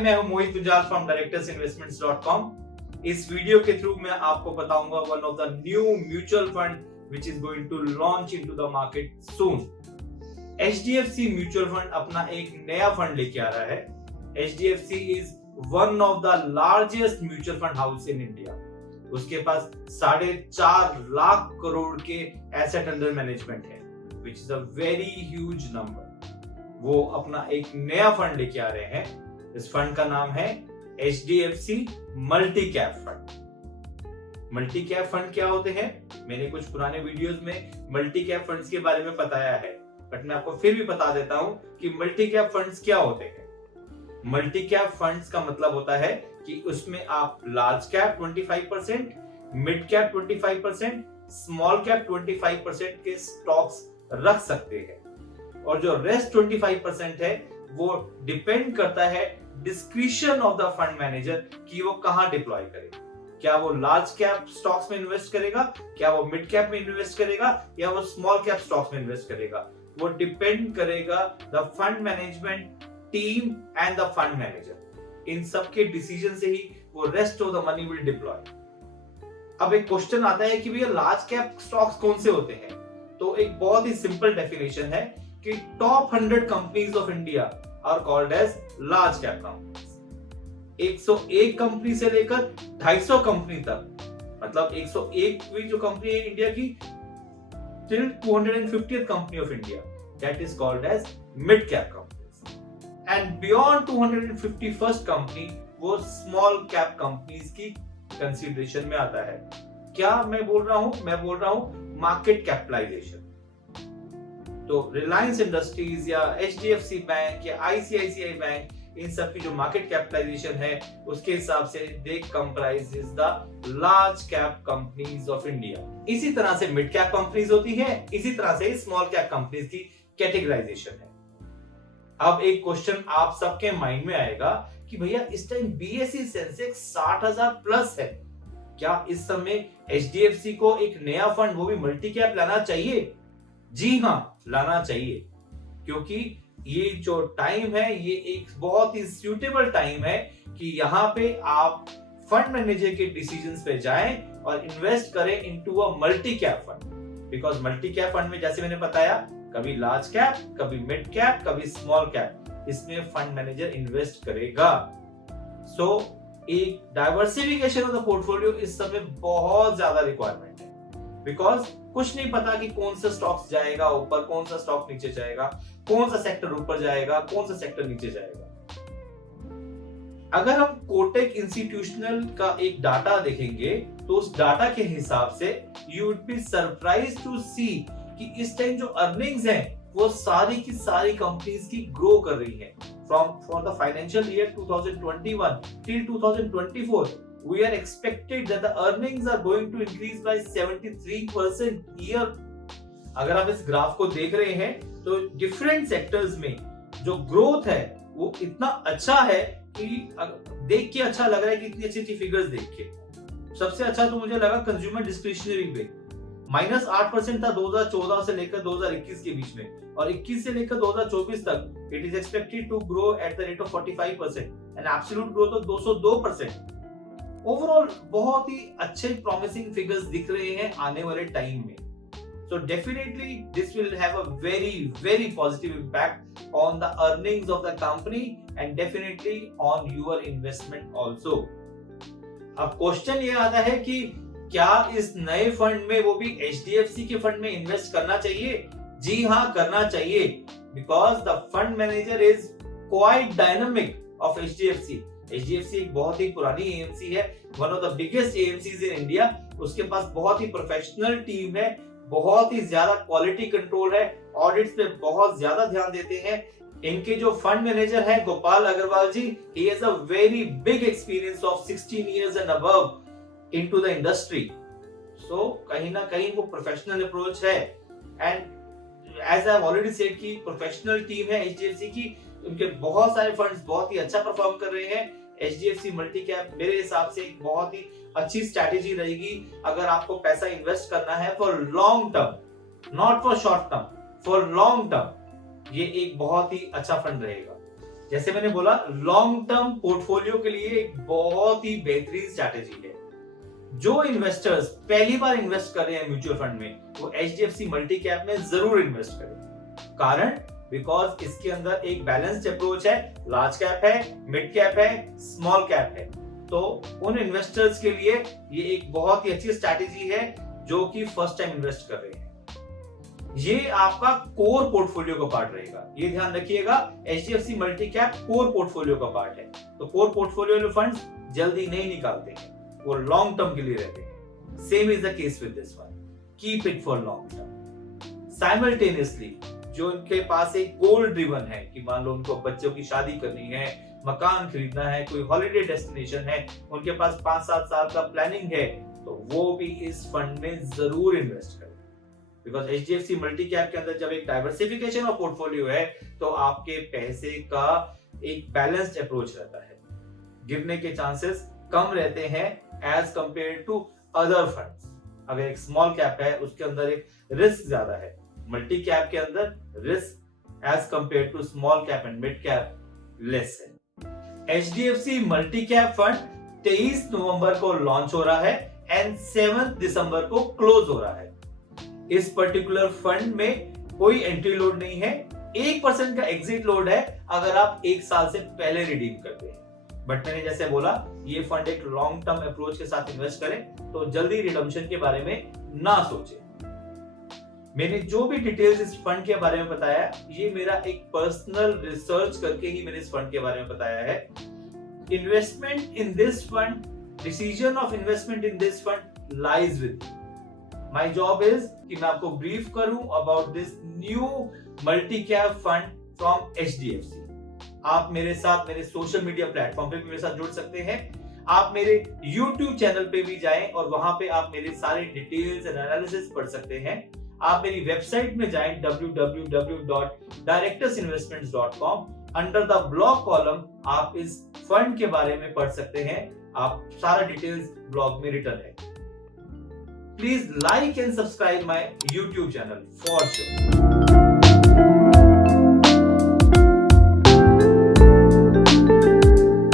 मैं हूं मोहित Gujral from directorsinvestments.com। इस वीडियो के थ्रू मैं आपको बताऊंगा one of the new mutual fund which is going to launch into the market soon। HDFC mutual fund अपना एक नया फंड लेके आ रहा है। HDFC is one of the largest mutual fund house in India. उसके पास 4.5 लाख करोड़ के एसेट अंडर मैनेजमेंट है, which is a very huge number। वो अपना एक नया फंड लेके आ रहे हैं। इस फंड का नाम है HDFC multi cap fund. Multi cap fund क्या होते हैं? मैंने कुछ पुराने वीडियोस में मल्टी कैप फंड्स के बारे में बताया है, बट मैं आपको फिर भी बता देता हूं कि मल्टी कैप फंड्स क्या होते हैं। मल्टी कैप फंड्स का मतलब होता है कि उसमें आप large cap 25%, mid cap 25%, small cap 25% के स्टॉक्स रख सकते हैं, और जो रेस्ट 25% है वो डिपेंड करता है discretion of the fund manager कि वो कहां डिप्लॉय करेगा। क्या वो लार्ज कैप स्टॉक्स में इन्वेस्ट करेगा, क्या वो मिड कैप में इन्वेस्ट करेगा, या वो स्मॉल कैप स्टॉक्स में इन्वेस्ट करेगा। वो डिपेंड करेगा the fund management team and the fund manager. इन सब के डिसीजन से ही वो rest of the money will deploy. अब एक क्वेश्चन आता है कि भैया लार्ज कैप स्टॉक्स कौन से होते हैं? तो एक बहुत ही सिंपल डेफिनेशन है कि top 100 companies of India are called as large cap companies. 101 company से लेकर 250 कंपनी तक, मतलब 101वीं जो कंपनी है इंडिया की till 250th company of India, that is called as mid cap companies. And beyond 251st company वो स्मॉल कैप कंपनीज की consideration में आता है। क्या मैं बोल रहा हूं? मैं बोल रहा हूं मार्केट कैपिटलाइजेशन। तो रिलायंस इंडस्ट्रीज या HDFC बैंक या ICICI बैंक, इन सब की जो मार्केट कैपिटलाइजेशन है उसके हिसाब से they comprises the large cap companies of India. इसी तरह से मिड कैप कंपनीज होती है, इसी तरह से स्मॉल कैप कंपनीज की कैटेगराइजेशन है। अब एक क्वेश्चन आप सबके माइंड में आएगा कि भैया इस टाइम BSE सेंसेक्स 60,000 प्लस है, क्या इस समय HDFC को एक नया फंड वो भी मल्टी कैप लाना चाहिए? जी हाँ, लाना चाहिए, क्योंकि ये जो टाइम है ये एक बहुत ही सूटेबल टाइम है कि यहाँ पे आप फंड मैनेजर के डिसीजंस पे जाएं और इन्वेस्ट करें into a multi cap fund. Because multi cap fund में जैसे मैंने बताया, कभी लार्ज कैप, कभी मिड कैप, कभी स्मॉल कैप, इसमें फंड मैनेजर इन्वेस्ट करेगा। सो एक डाइवर्सिफिकेशन ऑफ द पोर्टफोलियो इस समय बहुत ज्यादा रिक्वायरमेंट है, बिकॉज कुछ नहीं पता कि कौन सा स्टॉक्स जाएगा ऊपर, कौन सा स्टॉक नीचे जाएगा, कौन सा सेक्टर ऊपर जाएगा, कौन सा सेक्टर नीचे जाएगा। अगर हम कोटक इंस्टीट्यूशनल का एक डाटा देखेंगे तो उस डाटा के हिसाब से you would be surprised to see कि इस टाइम जो अर्निंग्स हैं वो सारी की सारी कंपनीज की ग्रो कर रही है। From the financial year 2021 till 2024 we are expected that the earnings are going to increase by 73% year। अगर आप इस ग्राफ को देख रहे हैं तो डिफरेंट सेक्टर्स में जो ग्रोथ है वो इतना अच्छा है कि देख के अच्छा लग रहा है कि इतनी अच्छी फिगर्स देख के। सबसे अच्छा तो मुझे लगा कंज्यूमर डिस्क्रिशनरी पे -8% था 2014 से लेकर 2021 के बीच में, और 21 से लेकर 2024 तक it is expected to grow at the rate of 45% and absolute growth of 202%। Overall बहुत ही अच्छे प्रॉमिसिंग फिगर्स दिख रहे हैं आने वाले टाइम में। So definitely this will have a very positive impact on the earnings of the company and definitely on your investment also। अब क्वेश्चन ये आता है कि क्या इस नए फंड में वो भी HDFC के फंड में इन्वेस्ट करना चाहिए? जी हाँ, करना चाहिए, because the fund manager is quite dynamic of HDFC। HDFC एक बहुत ही पुरानी AMC है, one of the biggest AMCs in India. उसके पास बहुत ही प्रोफेशनल टीम है, बहुत ही ज्यादा क्वालिटी कंट्रोल है, ऑडिट्स पे बहुत ज्यादा ध्यान देते हैं। इनके जो फंड मैनेजर है गोपाल अग्रवाल जी, he has a very big experience of 16 years and above into the industry। So कहीं ना कहीं वो प्रोफेशनल अप्रोच है, and as I have already said कि प्रोफेशनल टीम है HDFC की। उनके बहुत सारे फंड्स बहुत ही अच्छा परफॉर्म कर रहे हैं। HDFC मल्टी कैप मेरे हिसाब से एक बहुत ही अच्छी स्ट्रैटेजी रहेगी अगर आपको पैसा इन्वेस्ट करना है for long term, not for short term, for long term. ये एक बहुत ही अच्छा फंड रहेगा। जैसे मैंने बोला, लॉन्ग टर्म पोर्टफोलियो के लिए एक बहुत ही बेहतरीन स्ट्रैटेजी है। जो इन्वेस्टर्स पहली बार इन्वेस्ट कर रहे हैं म्यूचुअल फंड में, वो एचडीएफसी मल्टी कैप में जरूर इन्वेस्ट करें। कारण बिकॉज इसके अंदर एक बैलेंस्ड अप्रोच है, लार्ज कैप है, मिड कैप है, स्मॉल कैप है। तो उन इन्वेस्टर्स के लिए ये एक बहुत ही अच्छी स्ट्रैटेजी है जो कि फर्स्ट टाइम इन्वेस्ट कर रहे हैं। ये आपका कोर पोर्टफोलियो का पार्ट रहेगा, ये ध्यान रखिएगा। HDFC multi cap core portfolio का पार्ट है। तो कोर पोर्टफोलियो फंड्स जल्दी नहीं निकालते हैं, वो लॉन्ग टर्म के लिए रहते हैं। Same is the case with this one, keep it for long term. Simultaneously जो उनके पास एक गोल ड्रिवन है कि मान लो उनको बच्चों की शादी करनी है, मकान खरीदना है, कोई हॉलिडे डेस्टिनेशन है, उनके पास 5-7 साल का प्लानिंग है, तो वो भी इस फंड में जरूर इन्वेस्ट करें। बिकॉज एचडीएफसी मल्टी कैप के अंदर जब एक डाइवर्सिफिकेशन ऑफ पोर्टफोलियो है तो आपके पैसे का एक बैलेंस्ड अप्रोच रहता है, गिरने के चांसेस कम रहते हैं as compare to other funds. अगर एक स्मॉल कैप है उसके अंदर एक रिस्क ज्यादा है, मल्टी कैप के अंदर risk as compare to small cap and mid cap less है। एचडीएफसी मल्टी कैप फंड 23 नवंबर को लॉन्च हो रहा है एंड 7 दिसंबर को क्लोज हो रहा है। इस पर्टिकुलर फंड में कोई एंट्री लोड नहीं है, 1% का एग्जिट लोड है अगर आप 1 साल से पहले रिडीम करते हैं। बट मैंने जैसे बोला, ये फंड एक लॉन्ग टर्म अप्रोच के साथ इन्वेस्ट करें तो जल्दी रिडम्पशन के बारे में ना सोचें। मैंने जो भी डिटेल्स इस फंड के बारे में बताया, ये मेरा एक पर्सनल रिसर्च करके ही मैंने इस फंड के बारे में बताया है। Investment in this fund, decision of investment in this fund lies with my job is कि मैं आपको ब्रीफ करूं about this new multi cap fund from HDFC. आप मेरे साथ मेरे सोशल मीडिया प्लेटफॉर्म पे भी मेरे साथ जुड़ सकते हैं। आप मेरे YouTube चैनल पे भी जाएं और वहां पे आप मेरे सारे डिटेल्स एंड एनालिसिस पढ़ सकते हैं। आप मेरी वेबसाइट में जाएं www.directorsinvestments.com। Under the blog column आप इस फंड के बारे में पढ़ सकते हैं। आप सारा डिटेल्स ब्लॉग में रिटन है। Please like and subscribe my YouTube channel for sure.